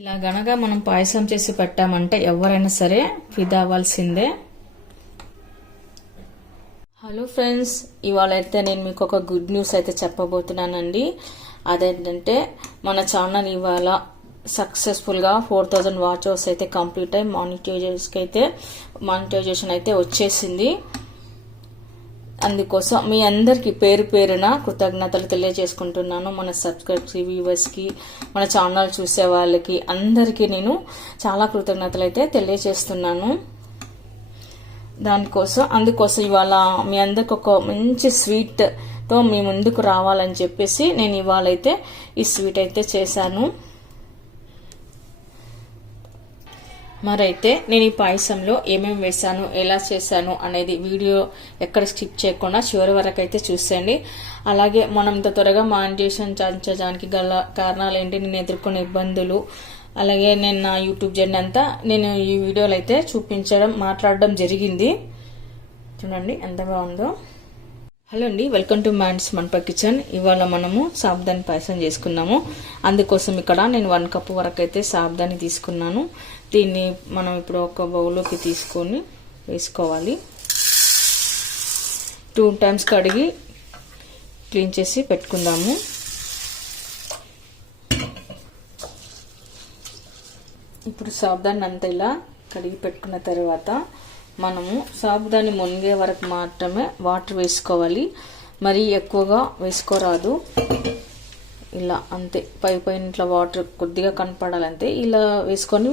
ఇలా గనక మనం పాయసం చేసి పెట్టామంటే ఎవరైనా సరే ఫిదా అవ్వాల్సిందే. హలో ఫ్రెండ్స్, ఇవాళ అయితే నేను మీకు ఒక గుడ్ న్యూస్ అయితే చెప్పబోతున్నానండి. అదేంటంటే మన ఛానల్ ఇవాళ సక్సెస్ఫుల్గా 4000 వాచ్ అవర్స్ అయితే కంప్లీట్ అయ్యి మానిటైజేషన్ అయితే వచ్చేసింది. అందుకోసం మీ అందరికీ పేరు పేరున కృతజ్ఞతలు తెలియజేసుకుంటున్నాను. మన సబ్స్క్రైబర్స్ వ్యూవర్స్కి, మన ఛానల్ చూసే వాళ్ళకి అందరికీ నేను చాలా కృతజ్ఞతలు అయితే తెలియజేస్తున్నాను. అందుకోసం ఇవాళ మీ అందరికి ఒక మంచి స్వీట్తో మీ ముందుకు రావాలని చెప్పేసి నేను ఇవాళ అయితే ఈ స్వీట్ అయితే చేశాను. మరైతే నేను ఈ పాయసంలో ఏమేమి వేసాను, ఎలా చేశాను అనేది వీడియో ఎక్కడ స్కిప్ చేయకుండా చివరి వరకు అయితే చూసేయండి. అలాగే మనం ఇంత త్వరగా మానిటైజేషన్ సాధించడానికి గల కారణాలు ఏంటి, నేను ఎదుర్కొన్న ఇబ్బందులు, అలాగే నేను నా యూట్యూబ్ జర్నీ అంతా నేను ఈ వీడియోలో అయితే మాట్లాడడం జరిగింది. చూడండి ఎంత బాగుందో. హలో అండి, వెల్కమ్ టు మ్యాన్స్ మంప కిచెన్. ఇవాళ మనము సాబుదాని పాయసం చేసుకున్నాము. అందుకోసం ఇక్కడ నేను 1 కప్పు వరకు అయితే సాబుదాని తీసుకున్నాను. దీన్ని మనం ఇప్పుడు ఒక బౌల్లోకి తీసుకొని వేసుకోవాలి. 2 టైమ్స్ కడిగి క్లీన్ చేసి పెట్టుకుందాము. ఇప్పుడు సాబుదాన్ని అంతా ఇలా కడిగి పెట్టుకున్న తర్వాత మనము సాబుదాన్ని మునిగే వరకు మాత్రమే వాటర్ వేసుకోవాలి. మరీ ఎక్కువగా వేసుకోరాదు. ఇలా అంతే, పైన ఇట్లా వాటర్ కొద్దిగా కనపడాలంతే. ఇలా వేసుకొని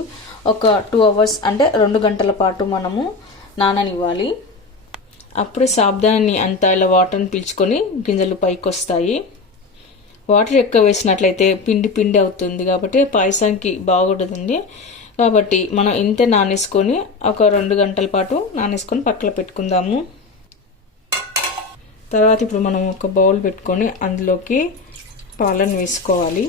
ఒక 2 అవర్స్ అంటే 2 గంటల పాటు మనము నాననివ్వాలి. అప్పుడే సాబుదాన్ని అంతా ఇలా వాటర్ని పీల్చుకొని గింజలు పైకి వస్తాయి. వాటర్ ఎక్కువ వేసినట్లయితే పిండి పిండి అవుతుంది కాబట్టి పాయసానికి బాగుంటుంది. కాబట్టి మనం ఇంతే నానేసుకొని ఒక 2 గంటల పాటు నానేసుకొని పక్కన పెట్టుకుందాము. తర్వాత ఇప్పుడు మనం ఒక బౌల్ పెట్టుకొని అందులోకి పాలను వేసుకోవాలి.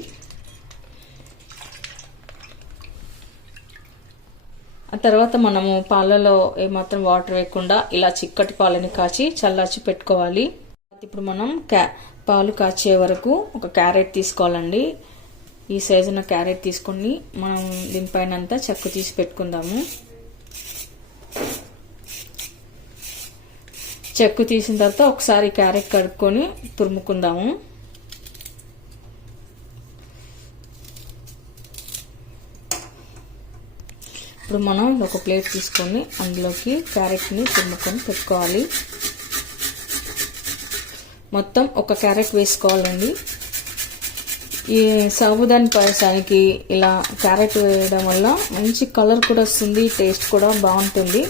ఆ తర్వాత మనము పాలలో ఏమాత్రం వాటర్ వేయకుండా ఇలా చిక్కటి పాలని కాచి చల్లార్చి పెట్టుకోవాలి. ఇప్పుడు మనం పాలు కాచే వరకు ఒక క్యారెట్ తీసుకోవాలండి. ఈ సైజున క్యారెట్ తీసుకొని మనం దీనిపైన అంతా చెక్కు తీసి పెట్టుకుందాము. చెక్కు తీసిన తర్వాత ఒకసారి క్యారెట్ కడుక్కొని తురుముకుందాము. ఇప్పుడు మనం ఒక ప్లేట్ తీసుకొని అందులోకి క్యారెట్ని తురుముకొని పెట్టుకోవాలి. మొత్తం ఒక క్యారెట్ వేసుకోవాలండి. ఈ సాబుదాని పాయసానికి ఇలా క్యారెట్ వేయడం వల్ల మంచి కలర్ కూడా వస్తుంది, టేస్ట్ కూడా బాగుంటుంది.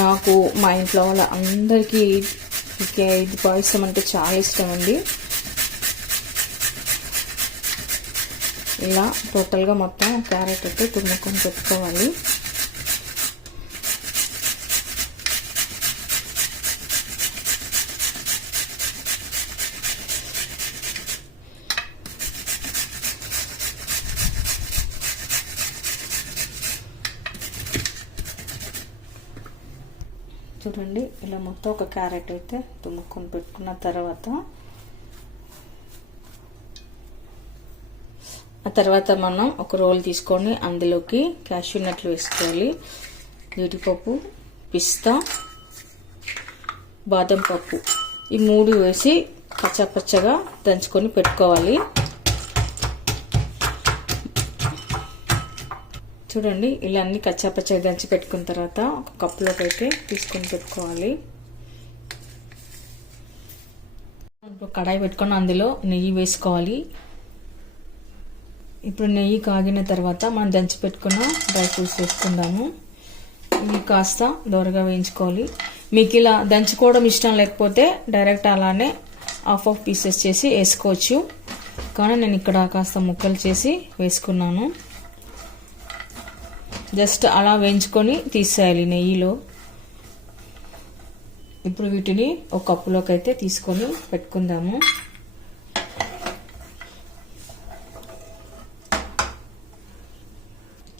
నాకు మా ఇంట్లో వాళ్ళ అందరికీ ఇది పాయసం అంటే చాలా ఇష్టం అండి. ఇలా టోటల్గా మొత్తం క్యారెట్ అయితే తురుముకొని పెట్టుకోవాలి. చూడండి, ఇలా మొత్తం ఒక క్యారెట్ అయితే తుమ్ముకొని పెట్టుకున్న తర్వాత మనం ఒక రోల్ తీసుకొని అందులోకి క్యాష్యూ నట్లు వేసుకోవాలి. జీడిపప్పు, పిస్తా, బాదం పప్పు ఈ 3 వేసి పచ్చగా దంచుకొని పెట్టుకోవాలి. చూడండి, ఇలా అన్ని కచ్చాపచ్చగా దంచి పెట్టుకున్న తర్వాత ఒక కప్పులోకి అయితే తీసుకొని పెట్టుకోవాలి. కడాయి పెట్టుకొని అందులో నెయ్యి వేసుకోవాలి. ఇప్పుడు నెయ్యి కాగిన తర్వాత మనం దంచి పెట్టుకున్న డ్రై ఫ్రూట్స్ వేసుకుందాము. ఇవి కాస్త దోరగా వేయించుకోవాలి. మీకు ఇలా దంచుకోవడం ఇష్టం లేకపోతే డైరెక్ట్ అలానే హాఫ్ పీసెస్ చేసి వేసుకోవచ్చు. కానీ నేను ఇక్కడ కాస్త ముక్కలు చేసి వేసుకున్నాను. జస్ట్ అలా వేయించుకొని తీసేయాలి నెయ్యిలో. ఇప్పుడు వీటిని ఒక కప్పులోకి అయితే తీసుకొని పెట్టుకుందాము.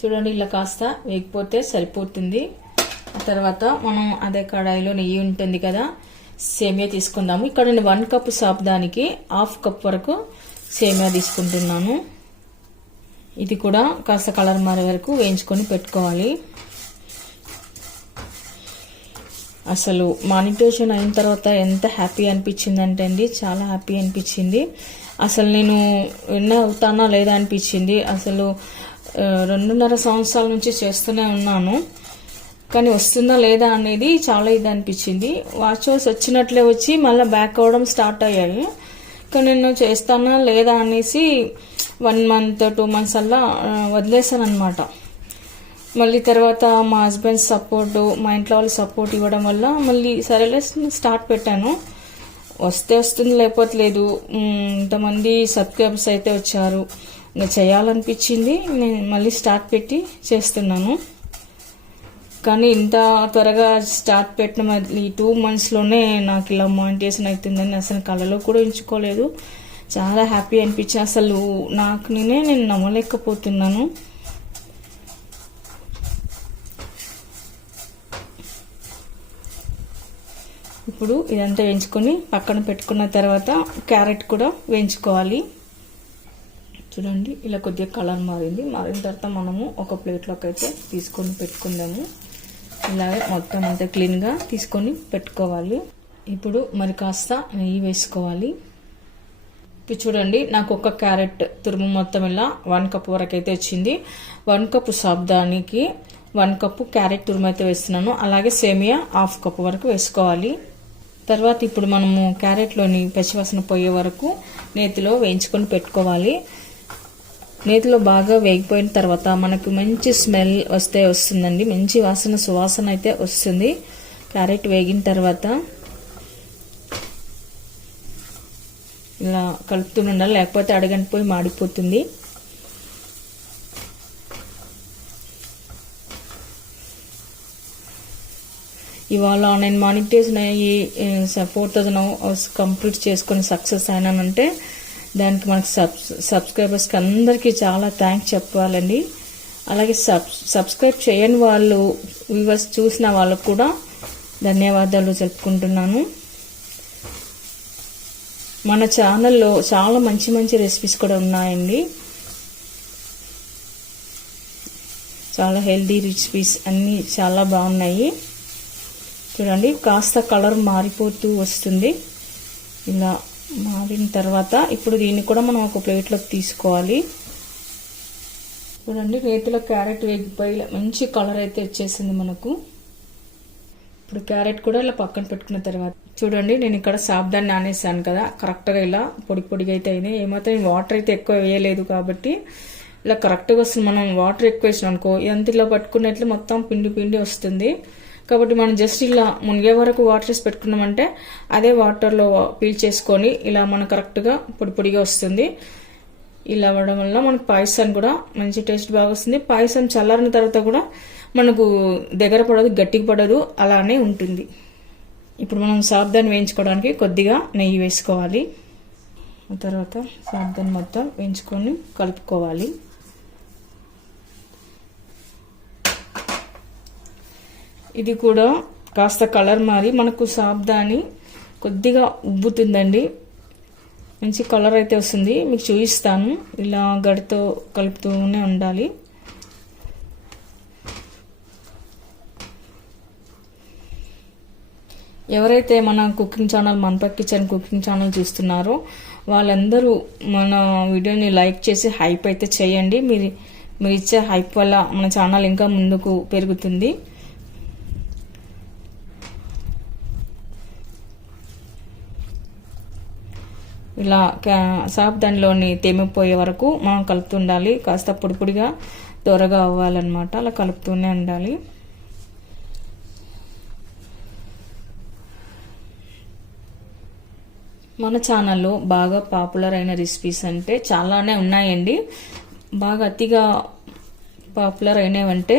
చూడండి, ఇలా కాస్త వేగిపోతే సరిపోతుంది. తర్వాత మనం అదే కడాయిలో నెయ్యి ఉంటుంది కదా, సేమియా తీసుకుందాము. ఇక్కడ నేను 1 కప్ సాబుదానికి 1/2 కప్ వరకు సేమియా తీసుకుంటున్నాను. ఇది కూడా కాస్త కలర్ మారే వరకు వేయించుకొని పెట్టుకోవాలి. అసలు మానిటేషన్ అయిన తర్వాత ఎంత హ్యాపీ అనిపించింది అంటే అండి, చాలా హ్యాపీ అనిపించింది. అసలు నేను విన్ అవుతానా లేదా అనిపించింది. అసలు 2.5 సంవత్సరాల నుంచి చేస్తూనే ఉన్నాను, కానీ వస్తుందా లేదా అనేది చాలా ఇది అనిపించింది. వాచర్స్ వచ్చినట్లే వచ్చి మళ్ళీ బ్యాక్ అవ్వడం స్టార్ట్ అయ్యాయి. కానీ నేను చేస్తానా లేదా అనేసి 1 మంత్ 2 మంత్స్ అలా వదిలేసాను అనమాట. మళ్ళీ తర్వాత మా హస్బెండ్ సపోర్టు, మా ఇంట్లో వాళ్ళు సపోర్ట్ ఇవ్వడం వల్ల మళ్ళీ సరేలే స్టార్ట్ పెట్టాను. వస్తే వస్తుంది, లేకపోతే లేదు. ఇంతమంది సబ్స్క్రైబర్స్ అయితే వచ్చారు, ఇంకా చేయాలనిపించింది. నేను మళ్ళీ స్టార్ట్ పెట్టి చేస్తున్నాను. కానీ ఇంత త్వరగా స్టార్ట్ పెట్టిన మళ్ళీ 2 మంత్స్లోనే నాకు ఇలా మానిటైజేషన్ అవుతుందని అసలు కళలో కూడా ఉంచుకోలేదు. చాలా హ్యాపీ అనిపించింది. అసలు నేను నమ్మలేకపోతున్నాను. ఇప్పుడు ఇదంతా వేయించుకొని పక్కన పెట్టుకున్న తర్వాత క్యారెట్ కూడా వేయించుకోవాలి. చూడండి, ఇలా కొద్దిగా కలర్ మారిన తర్వాత మనము ఒక ప్లేట్లోకి అయితే తీసుకొని పెట్టుకుందాము. ఇలాగే మొత్తం అంతా క్లీన్గా తీసుకొని పెట్టుకోవాలి. ఇప్పుడు మరి కాస్త నెయ్యి వేసుకోవాలి. ఇప్పుడు చూడండి, నాకు ఒక క్యారెట్ తురుము మొత్తం ఇలా 1 కప్ వరకు అయితే వచ్చింది. 1 కప్ సాబుదానికి 1 కప్ క్యారెట్ తురుము అయితే వేస్తున్నాను. అలాగే సేమియా 1/2 కప్ వరకు వేసుకోవాలి. తర్వాత ఇప్పుడు మనము క్యారెట్లోని పచ్చివాసన పోయే వరకు నేతిలో వేయించుకొని పెట్టుకోవాలి. నేతిలో బాగా వేగిపోయిన తర్వాత మనకు మంచి స్మెల్ వస్తుందండి. మంచి సువాసన అయితే వస్తుంది. క్యారెట్ వేగిన తర్వాత ఇలా కలుపుతూ ఉండాలి, లేకపోతే అడగంటిపోయి మాడిపోతుంది. ఇవాళ నేను మానిటైజేషన్ అయ్యి 4,000 అవర్స్ కంప్లీట్ చేసుకొని సక్సెస్ అయినానంటే దానికి మనకి సబ్స్క్రైబర్స్కి అందరికీ చాలా థ్యాంక్స్ చెప్పాలండి. అలాగే సబ్స్క్రైబ్ చేయని వాళ్ళు, వ్యూవర్స్ చూసిన వాళ్ళకు కూడా ధన్యవాదాలు చెప్పుకుంటున్నాను. మన ఛానల్లో చాలా మంచి మంచి రెసిపీస్ కూడా ఉన్నాయండి. చాలా హెల్దీ రెసిపీస్ అన్నీ చాలా బాగున్నాయి. చూడండి, కాస్త కలర్ మారిపోతూ వస్తుంది. ఇలా మారిన తర్వాత ఇప్పుడు దీన్ని కూడా మనం ఒక ప్లేట్లోకి తీసుకోవాలి. చూడండి, నేతిలో క్యారెట్ వేగిపోయి మంచి కలర్ అయితే వచ్చేసింది మనకు. ఇప్పుడు క్యారెట్ కూడా ఇలా పక్కన పెట్టుకున్న తర్వాత చూడండి, నేను ఇక్కడ సాబుదాన్ని నానేసాను కదా, కరెక్ట్గా ఇలా పొడిగా అయితే అయినాయి. ఏమాత్రం వాటర్ అయితే ఎక్కువ వేయలేదు కాబట్టి ఇలా కరెక్ట్గా వస్తుంది. మనం వాటర్ ఎక్కువ వేసినాం అనుకో, ఎంత ఇలా పట్టుకున్నట్లు మొత్తం పిండి వస్తుంది. కాబట్టి మనం జస్ట్ ఇలా మునిగే వరకు వాటర్ వేసి పెట్టుకున్నామంటే అదే వాటర్లో పీల్ చేసుకొని ఇలా మనకు కరెక్ట్గా పొడిగా వస్తుంది. ఇలా అవ్వడం వల్ల మనకు పాయసం కూడా మంచి టేస్ట్ బాగా వస్తుంది. పాయసం చల్లారిన తర్వాత కూడా మనకు దగ్గర పడదు, గట్టిగా పడదు, అలానే ఉంటుంది. ఇప్పుడు మనం సాబుదాన్ని వేయించుకోవడానికి కొద్దిగా నెయ్యి వేసుకోవాలి. ఆ తర్వాత సాబుదాన్ని మొత్తం వేయించుకొని కలుపుకోవాలి. ఇది కూడా కాస్త కలర్ మారి మనకు సాబుదాని కొద్దిగా ఉబ్బుతుందండి. మంచి కలర్ అయితే వస్తుంది. మీకు చూపిస్తాను. ఇలా గడితో కలుపుతూనే ఉండాలి. ఎవరైతే మన కుకింగ్ ఛానల్ మనపక్ కిచెన్ కుకింగ్ ఛానల్ చూస్తున్నారో వాళ్ళందరూ మన వీడియోని లైక్ చేసి హైప్ అయితే చేయండి. మీరు ఇచ్చే హైప్ వల్ల మన ఛానల్ ఇంకా ముందుకు పెరుగుతుంది. ఇలా సాబుదానిలోని తేమిపోయే వరకు మనం కలుపుతుండాలి. కాస్త పొడిగా త్వరగా అవ్వాలన్నమాట. అలా కలుపుతూనే ఉండాలి. మన ఛానల్లో బాగా పాపులర్ అయిన రెసిపీస్ అంటే చాలానే ఉన్నాయండి. బాగా అతిగా పాపులర్ అయినవంటే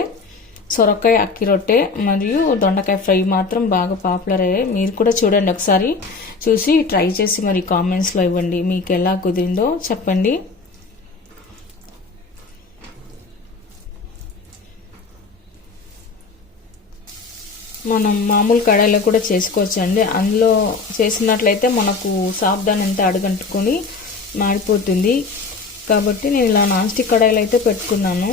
సొరకాయ అక్కి రొట్టె మరియు దొండకాయ ఫ్రై మాత్రం బాగా పాపులర్ అయ్యాయి. మీరు కూడా చూడండి, ఒకసారి చూసి ట్రై చేసి మరి కామెంట్స్లో ఇవ్వండి, మీకు ఎలా కుదిరిందో చెప్పండి. మనం మామూలు కడాయిలో కూడా చేసుకోవచ్చండి. అందులో చేసినట్లయితే మనకు సాబ్దాన్ ఎంత అడుగంటుకొని మాడిపోతుంది. కాబట్టి నేను ఇలా నాన్ స్టిక్ కడాయిలో అయితే పెట్టుకున్నాను.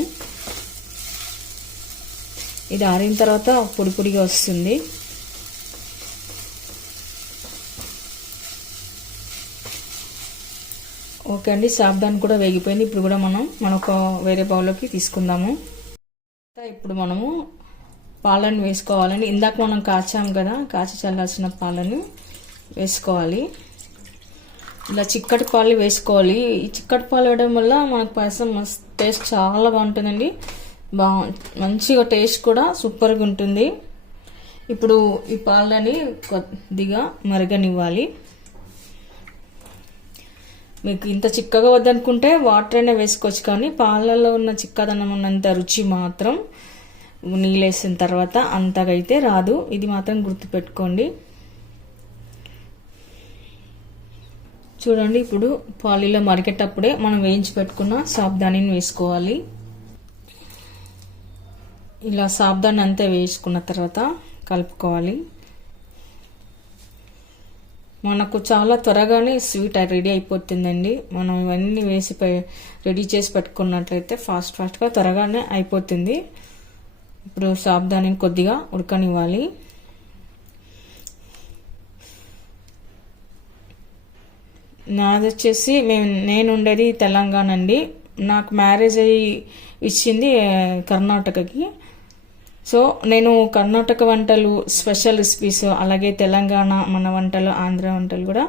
ఇది ఆరిన తర్వాత పొడి పొడిగా వస్తుంది. ఓకే అండి, సాబ్దాన్ కూడా వేగిపోయింది. ఇప్పుడు కూడా మనొక వేరే బౌల్లోకి తీసుకుందాము. ఇప్పుడు మనము పాలను వేసుకోవాలండి. ఇందాక మనం కాచాం కదా, కాచి చల్లాల్సిన పాలను వేసుకోవాలి. ఇలా చిక్కటి పాలు వేసుకోవాలి. ఈ చిక్కటి పాలు వేయడం వల్ల మనకు పాయసం టేస్ట్ చాలా బాగుంటుందండి. మంచిగా టేస్ట్ కూడా సూపర్గా ఉంటుంది. ఇప్పుడు ఈ పాలని కొద్దిగా మరగనివ్వాలి. మీకు ఇంత చిక్కగా వద్దనుకుంటే వాటర్ అయినా వేసుకోవచ్చు, కానీ పాలలో ఉన్న చిక్కదనం ఉన్నంత రుచి మాత్రం నీళ్ళేసిన తర్వాత అంతగా అయితే రాదు. ఇది మాత్రం గుర్తుపెట్టుకోండి. చూడండి, ఇప్పుడు పాలీలో మరిగేటప్పుడే మనం వేయించి పెట్టుకున్న సాబ్దానిని వేసుకోవాలి. ఇలా సాబ్దాన్ని అంతా వేసుకున్న తర్వాత కలుపుకోవాలి. మనకు చాలా త్వరగానే స్వీట్ రెడీ అయిపోతుందండి. మనం ఇవన్నీ వేసి రెడీ చేసి పెట్టుకున్నట్లయితే ఫాస్ట్గా త్వరగానే అయిపోతుంది. ఇప్పుడు సాబ్దానిని కొద్దిగా ఉడకనివ్వాలి. నాది వచ్చేసి నేను ఉండేది తెలంగాణ అండి. నాకు మ్యారేజ్ అయ్యి ఇచ్చింది కర్ణాటకకి. సో నేను కర్ణాటక వంటలు, స్పెషల్ రెసిపీస్, అలాగే తెలంగాణ మన వంటలు, ఆంధ్ర వంటలు కూడా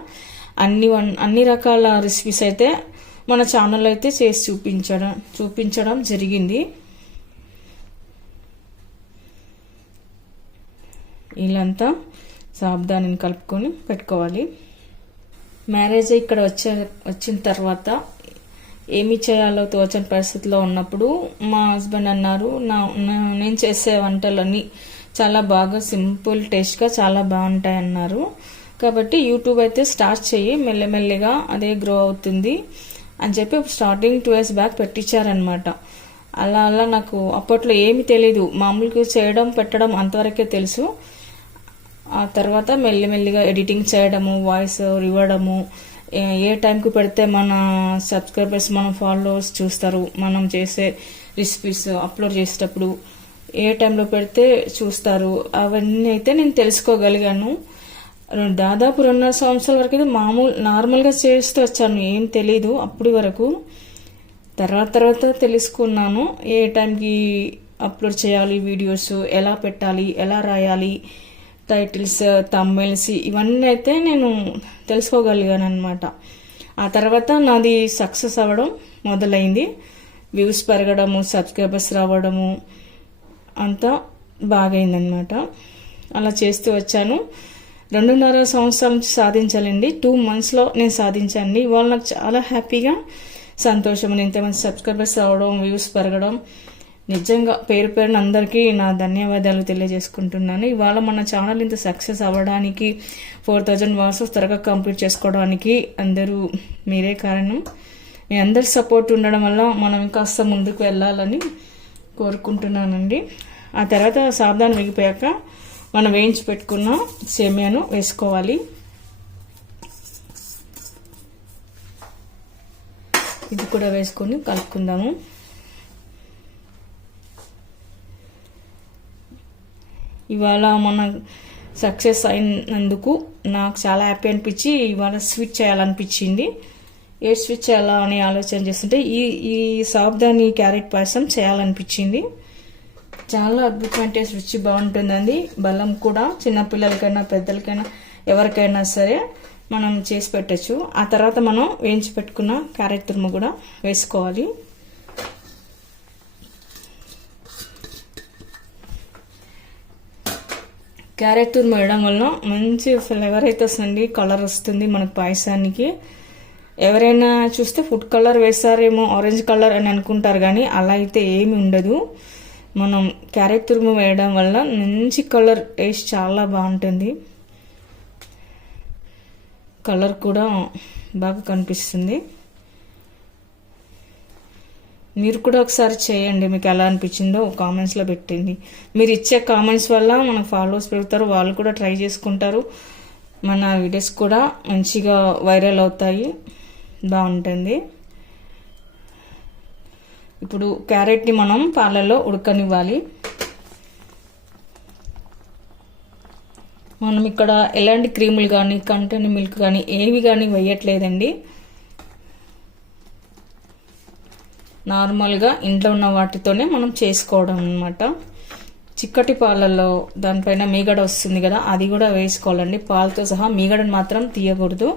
అన్ని రకాల రెసిపీస్ అయితే మన ఛానల్లో అయితే చేసి చూపించడం జరిగింది. ఇలాంతా సాబ్దానిని కలుపుకొని పెట్టుకోవాలి. మ్యారేజ్ ఇక్కడ వచ్చిన తర్వాత ఏమి చేయాలో తోచని పరిస్థితిలో ఉన్నప్పుడు మా హస్బెండ్ అన్నారు, నేను చేసే వంటలన్నీ చాలా బాగా సింపుల్ టేస్ట్గా చాలా బాగుంటాయి అన్నారు. కాబట్టి యూట్యూబ్ అయితే స్టార్ట్ చేయి, మెల్లమెల్లిగా అదే గ్రో అవుతుంది అని చెప్పి స్టార్టింగ్ 2 years బ్యాక్ పెట్టించారనమాట. అలా నాకు అప్పట్లో ఏమి తెలీదు, మామూలుగా చేయడం పెట్టడం అంతవరకే తెలుసు. ఆ తర్వాత మెల్లిమెల్లిగా ఎడిటింగ్ చేయడము, వాయిస్ ఇవ్వడము, ఏ టైంకి పెడితే మన సబ్స్క్రైబర్స్, మన ఫాలోవర్స్ చూస్తారు, మనం చేసే రెసిపీస్ అప్లోడ్ చేసేటప్పుడు ఏ టైంలో పెడితే చూస్తారు, అవన్నీ అయితే నేను తెలుసుకోగలిగాను. దాదాపు 2.5 సంవత్సరాల వరకు అయితే నార్మల్గా చేస్తూ వచ్చాను, ఏం తెలీదు అప్పటి వరకు. తర్వాత తెలుసుకున్నాను ఏ టైంకి అప్లోడ్ చేయాలి, వీడియోస్ ఎలా పెట్టాలి, ఎలా రాయాలి, టైటిల్స్, థంబ్నెయిల్స్, ఇవన్నీ అయితే నేను తెలుసుకోగలిగాను అనమాట. ఆ తర్వాత నాది సక్సెస్ అవ్వడం మొదలైంది. వ్యూస్ పెరగడము, సబ్స్క్రైబర్స్ రావడము అంతా బాగైందనమాట. అలా చేస్తూ వచ్చాను. 2.5 సంవత్సరాల నుంచి సాధించాలండి. 2 monthsలో నేను సాధించాను. ఇవాళ నాకు చాలా హ్యాపీగా, సంతోషం. ఇంతమంది సబ్స్క్రైబర్స్ రావడం, వ్యూస్ పెరగడం, నిజంగా పేరున అందరికీ నా ధన్యవాదాలు తెలియజేసుకుంటున్నాను. ఇవాళ మన ఛానల్ ఇంత సక్సెస్ అవ్వడానికి, 4000 వాట్స్ త్వరగా కంప్లీట్ చేసుకోవడానికి అందరూ మీరే కారణం. మీ అందరి సపోర్ట్ ఉండడం వల్ల మనం ఇంకాస్త ముందుకు వెళ్ళాలని కోరుకుంటున్నానండి. ఆ తర్వాత సాబ్దాన్ వేగిపోయాక మనం వేయించి పెట్టుకున్న సేమియాను వేసుకోవాలి. ఇది కూడా వేసుకొని కలుపుకుందాము. ఇవాళ మన సక్సెస్ అయినందుకు నాకు చాలా హ్యాపీ అనిపించి ఇవాళ స్వీట్ చేయాలనిపించింది. ఏ స్వీట్ చేయాలా అని ఆలోచన చేస్తుంటే ఈ సాబ్దాని క్యారెట్ పాయసం చేయాలనిపించింది. చాలా అద్భుతమైన టేస్ట్, రుచి బాగుంటుందండి. బలం కూడా చిన్నపిల్లలకైనా పెద్దలకైనా ఎవరికైనా సరే మనం చేసి పెట్టచ్చు. ఆ తర్వాత మనం వేయించి పెట్టుకున్న క్యారెట్ తురుము కూడా వేసుకోవాలి. క్యారెట్ తురుము వేయడం వల్ల మంచి ఫ్లేవర్ అయితే వస్తుంది, కలర్ వస్తుంది మనకు పాయసానికి. ఎవరైనా చూస్తే ఫుడ్ కలర్ వేస్తారేమో, ఆరెంజ్ కలర్ అని అనుకుంటారు, కానీ అలా అయితే ఏమి ఉండదు. మనం క్యారెట్ తురుము వేయడం వల్ల మంచి కలర్, టేస్ట్ చాలా బాగుంటుంది. కలర్ కూడా బాగా కనిపిస్తుంది. మీరు కూడా ఒకసారి చేయండి, మీకు ఎలా అనిపించిందో కామెంట్స్లో పెట్టండి. మీరు ఇచ్చే కామెంట్స్ వల్ల మన ఫాలోవర్స్ పెరుగుతారు, వాళ్ళు కూడా ట్రై చేసుకుంటారు, మన వీడియోస్ కూడా మంచిగా వైరల్ అవుతాయి, బాగుంటుంది. ఇప్పుడు క్యారెట్ని మనం పాలల్లో ఉడకనివ్వాలి. మనం ఇక్కడ ఎలాంటి క్రీములు కానీ కంటెంట్ మిల్క్ కానీ ఏవి కానీ వేయట్లేదండి. నార్మల్గా ఇంట్లో ఉన్న వాటితోనే మనం చేసుకోవడం అన్నమాట. చిక్కటి పాలల్లో దానిపైన మీగడ వస్తుంది కదా, అది కూడా వేసుకోవాలండి. పాలతో సహా మీగడని మాత్రం తీయకూడదు.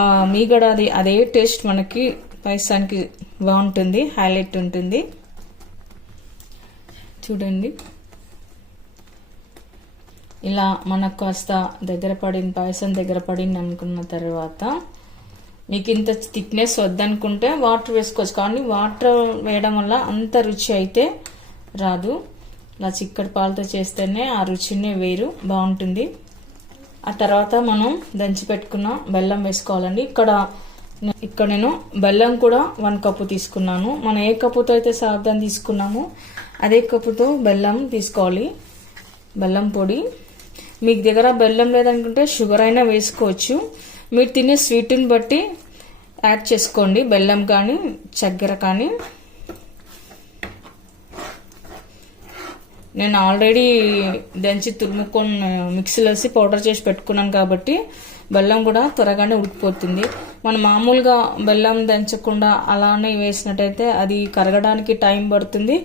ఆ మీగడ అదే టేస్ట్ మనకి పాయసానికి బాగుంటుంది, హైలైట్ ఉంటుంది. చూడండి, ఇలా మనకు కాస్త దగ్గర పడింది, పాయసం దగ్గర పడింది అనుకున్న తర్వాత మీకు ఇంత థిక్నెస్ వద్దనుకుంటే వాటర్ వేసుకోవచ్చు. కానీ వాటర్ వేయడం వల్ల అంత రుచి అయితే రాదు. ఇలా చిక్కటి పాలతో చేస్తేనే ఆ రుచినే వేరు, బాగుంటుంది. ఆ తర్వాత మనం దంచి పెట్టుకున్న బెల్లం వేసుకోవాలండి. ఇక్కడ నేను బెల్లం కూడా 1 కప్పు తీసుకున్నాను. మనం ఏ కప్పుతో అయితే సాబ్దాన్ తీసుకున్నామో అదే కప్పుతో బెల్లం తీసుకోవాలి, బెల్లం పొడి. మీకు దగ్గర బెల్లం లేదనుకుంటే షుగర్ అయినా వేసుకోవచ్చు. మీరు తినే స్వీట్ని బట్టి యాడ్ చేసుకోండి, బెల్లం కానీ చక్కెర కానీ. నేను ఆల్రెడీ దంచి తురుముకొని మిక్సీలో వేసి పౌడర్ చేసి పెట్టుకున్నాను కాబట్టి బెల్లం కూడా త్వరగానే ఉడికిపోతుంది. మనం మామూలుగా బెల్లం దంచకుండా అలానే వేసినట్టయితే అది కరగడానికి టైం పడుతుంది.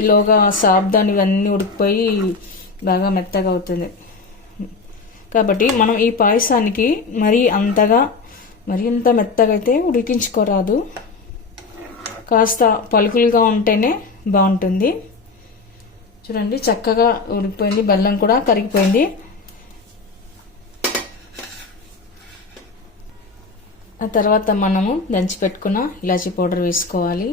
ఈలోగా సాబ్దాన్ ఇవన్నీ ఉడికిపోయి బాగా మెత్తగా అవుతుంది. కాబట్టి మనం ఈ పాయసానికి మరీ అంత మెత్తగా అయితే ఉడికించుకోరాదు, కాస్త పలుకులుగా ఉంటేనే బాగుంటుంది. చూడండి, చక్కగా ఉడికిపోయింది, బెల్లం కూడా కరిగిపోయింది. ఆ తర్వాత మనము దంచి పెట్టుకున్న ఇలాచీ పౌడర్ వేసుకోవాలి.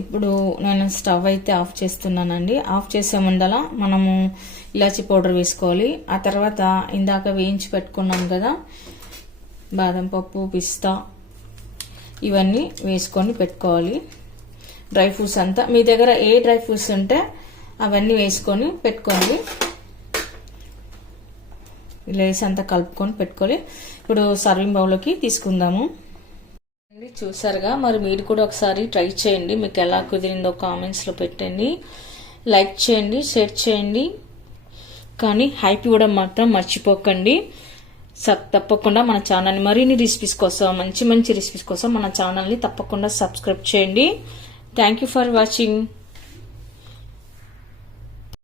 ఇప్పుడు నేను స్టవ్ అయితే ఆఫ్ చేస్తున్నానండి. ఆఫ్ చేసే ముందల మనము ఇలాచీ పౌడర్ వేసుకోవాలి. ఆ తర్వాత ఇందాక వేయించి పెట్టుకున్నాం కదా బాదం పప్పు, పిస్తా, ఇవన్నీ వేసుకొని పెట్టుకోవాలి. డ్రై ఫ్రూట్స్ అంతా మీ దగ్గర ఏ డ్రై ఫ్రూట్స్ ఉంటే అవన్నీ వేసుకొని పెట్టుకోండి. ఇలా వేసి అంతా కలుపుకొని పెట్టుకోవాలి. ఇప్పుడు సర్వింగ్ బౌల్లోకి తీసుకుందాము. చూసారుగా, మరి మీరు కూడా ఒకసారి ట్రై చేయండి. మీకు ఎలా కుదిరిందో కామెంట్స్లో పెట్టండి, లైక్ చేయండి, షేర్ చేయండి. కానీ హైప్ ఇవ్వడం మాత్రం మర్చిపోకండి. తప్పకుండా మన ఛానల్ని మరిన్ని రెసిపీస్ కోసం, మంచి రెసిపీస్ కోసం మన ఛానల్ని తప్పకుండా సబ్స్క్రైబ్ చేయండి. Thank you for watching.